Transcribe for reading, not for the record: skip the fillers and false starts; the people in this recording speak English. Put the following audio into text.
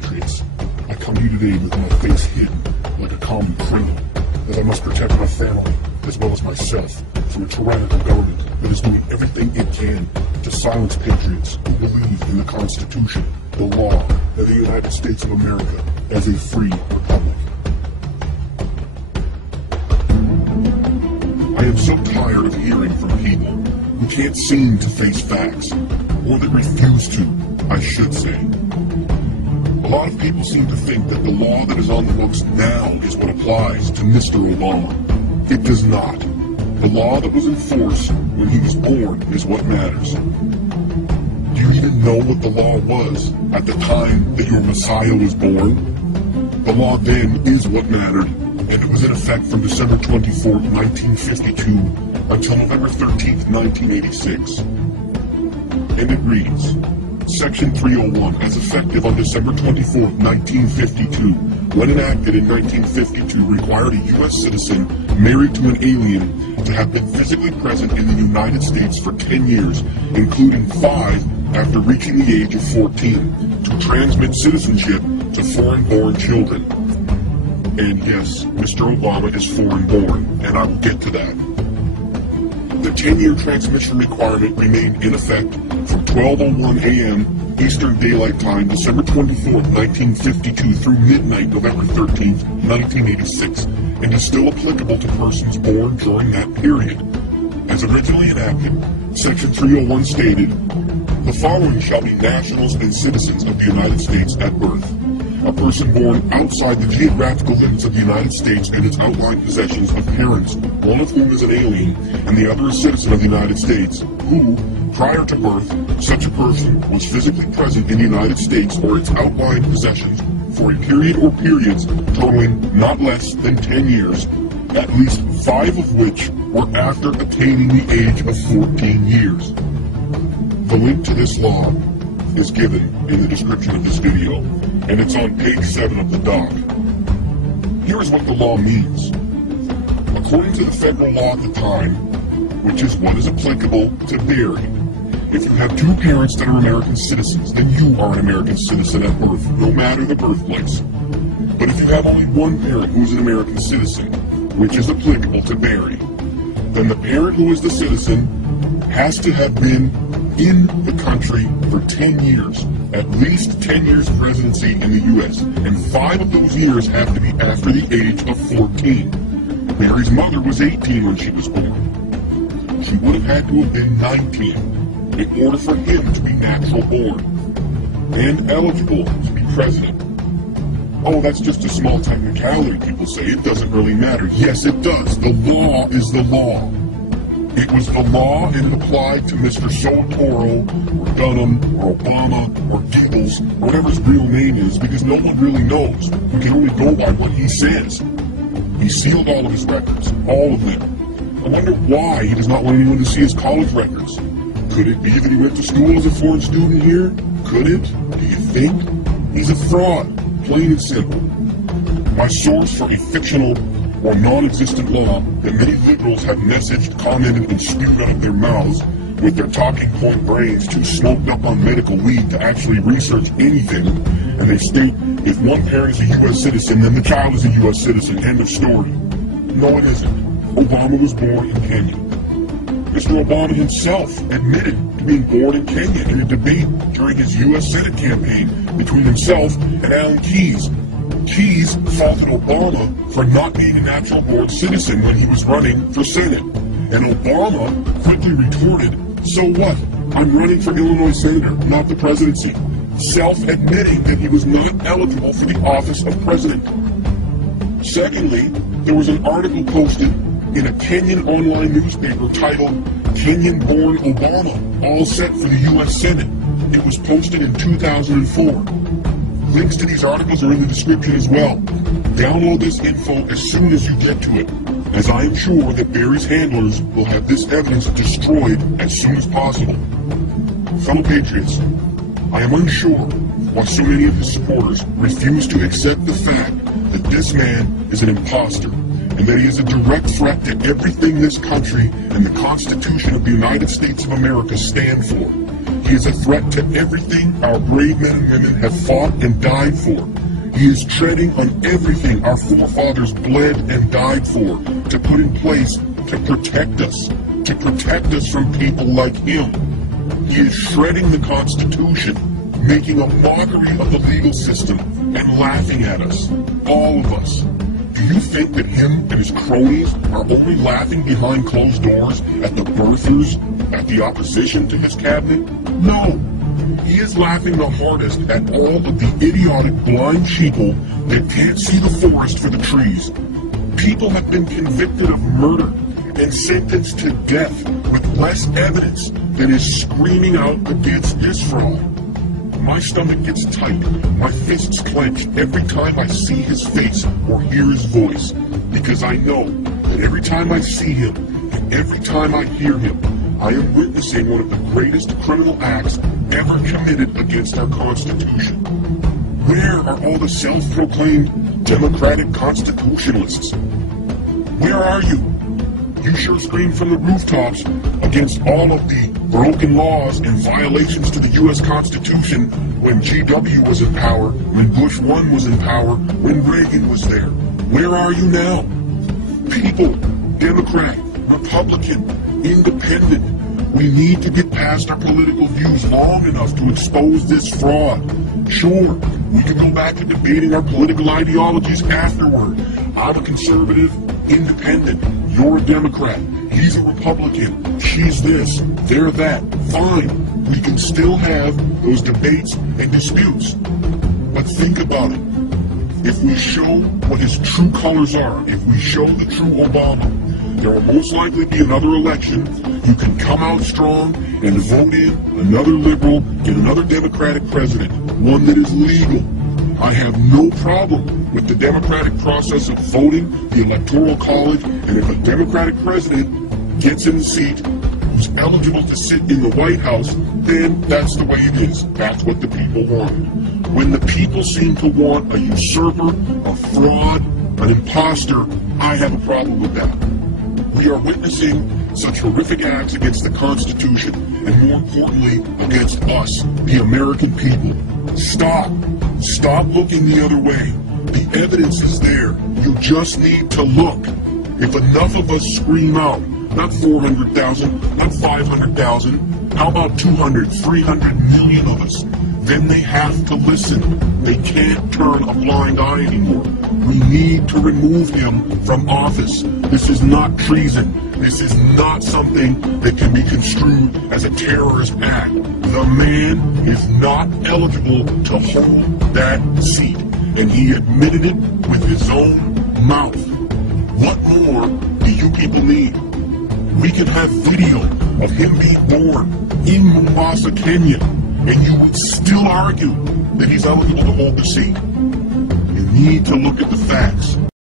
patriots, I come to you today with my face hidden like a common criminal, as I must protect my family as well as myself from a tyrannical government that is doing everything it can to silence patriots who believe in the Constitution, the law, and the United States of America as a free republic. I am so tired of hearing from people who can't seem to face facts, or that refuse to, I should say. A lot of people seem to think that the law that is on the books now is what applies to Mr. Obama. It does not. The law that was in force when he was born is what matters. Do you even know what the law was at the time that your Messiah was born? The law then is what mattered, and it was in effect from December 24th, 1952 until November 13th, 1986. And it reads, Section 301, as effective on December 24th, 1952, when enacted in 1952, required a U.S. citizen married to an alien to have been physically present in the United States for 10 years, including 5 after reaching the age of 14, to transmit citizenship to foreign-born children. And yes, Mr. Obama is foreign-born, and I will get to that. The 10-year transmission requirement remained in effect from 12:01 a.m. Eastern Daylight Time, December 24, 1952 through midnight, November 13, 1986, and is still applicable to persons born during that period. As originally enacted, Section 301 stated, "The following shall be nationals and citizens of the United States at birth. A person born outside the geographical limits of the United States and its outlying possessions of parents, one of whom is an alien and the other a citizen of the United States, who, prior to birth, such a person was physically present in the United States or its outlying possessions for a period or periods totaling not less than 10 years, at least 5 of which were after attaining the age of 14 years. The link to this law is given in the description of this video, and it's on page 7 of the doc. Here is what the law means. According to the federal law at the time, which is what is applicable to married, if you have 2 parents that are American citizens, then you are an American citizen at birth, no matter the birthplace. But if you have only 1 parent who is an American citizen, which is applicable to married, then the parent who is the citizen has to have been in the country for 10 years, at least 10 years of residency in the U.S., and 5 of those years have to be after the age of 14. Mary's mother was 18 when she was born. She would have had to have been 19 in order for him to be natural born and eligible to be president. Oh, that's just a small technicality, people say. It doesn't really matter. Yes, it does. The law is the law. It was the law, and it applied to Mr. Soetoro, or Dunham, or Obama, or Giggles, or whatever his real name is, because no one really knows. We can only go by what he says. He sealed all of his records, all of them. I wonder why he does not want anyone to see his college records. Could it be that he went to school as a foreign student here? Could it? Do you think? He's a fraud, plain and simple. My source for a fictional or non-existent law that many liberals have messaged, commented, and spewed out of their mouths with their talking point brains too smoked up on medical weed to actually research anything, and they state if one parent is a U.S. citizen, then the child is a U.S. citizen, end of story. No, it isn't. Obama was born in Kenya. Mr. Obama himself admitted to being born in Kenya in a debate during his U.S. Senate campaign between himself and Alan Keyes. Keyes faulted Obama for not being a natural-born citizen when he was running for Senate. And Obama quickly retorted, "So what? I'm running for Illinois senator, not the presidency," self-admitting that he was not eligible for the office of president. Secondly, there was an article posted in a Kenyan online newspaper titled "Kenyan-Born Obama, All Set for the U.S. Senate." It was posted in 2004. Links to these articles are in the description as well. Download this info as soon as you get to it, as I am sure that Barry's handlers will have this evidence destroyed as soon as possible. Fellow patriots, I am unsure why so many of his supporters refuse to accept the fact that this man is an imposter, and that he is a direct threat to everything this country and the Constitution of the United States of America stand for. He is a threat to everything our brave men and women have fought and died for. He is treading on everything our forefathers bled and died for, to put in place to protect us from people like him. He is shredding the Constitution, making a mockery of the legal system, and laughing at us, all of us. Do you think that him and his cronies are only laughing behind closed doors at the birthers, at the opposition to his cabinet? No. He is laughing the hardest at all of the idiotic blind sheeple that can't see the forest for the trees. People have been convicted of murder and sentenced to death with less evidence than is screaming out against this fraud. My stomach gets tight, my fists clench every time I see his face or hear his voice, because I know that every time I see him and every time I hear him, I am witnessing one of the greatest criminal acts ever committed against our Constitution. Where are all the self-proclaimed democratic constitutionalists? Where are you? You sure screamed from the rooftops against all of the broken laws and violations to the U.S. Constitution when GW was in power, when Bush 1 was in power, when Reagan was there. Where are you now? People, Democrat, Republican, Independent, we need to get past our political views long enough to expose this fraud. Sure, we can go back to debating our political ideologies afterward. I'm a conservative, independent, you're a Democrat, he's a Republican, she's this, they're that. Fine, we can still have those debates and disputes. But think about it. If we show what his true colors are, if we show the true Obama, there will most likely be another election. You can come out strong and vote in another liberal, get another Democratic president, one that is legal. I have no problem with the democratic process of voting, the Electoral College, and if a Democratic president gets in the seat who's eligible to sit in the White House, then that's the way it is. That's what the people wanted. When the people seem to want a usurper, a fraud, an imposter, I have a problem with that. We are witnessing such horrific acts against the Constitution, and more importantly, against us, the American people. Stop. Stop looking the other way. The evidence is there. You just need to look. If enough of us scream out, not 400,000, not 500,000, how about 200, 300 million of us? Then they have to listen. They can't turn a blind eye anymore. We need to remove him from office. This is not treason. This is not something that can be construed as a terrorist act. The man is not eligible to hold that seat, and he admitted it with his own mouth. What more do you people need? We can have video of him being born in Mombasa, Kenya, and you would still argue that he's eligible to hold the seat. You need to look at the facts.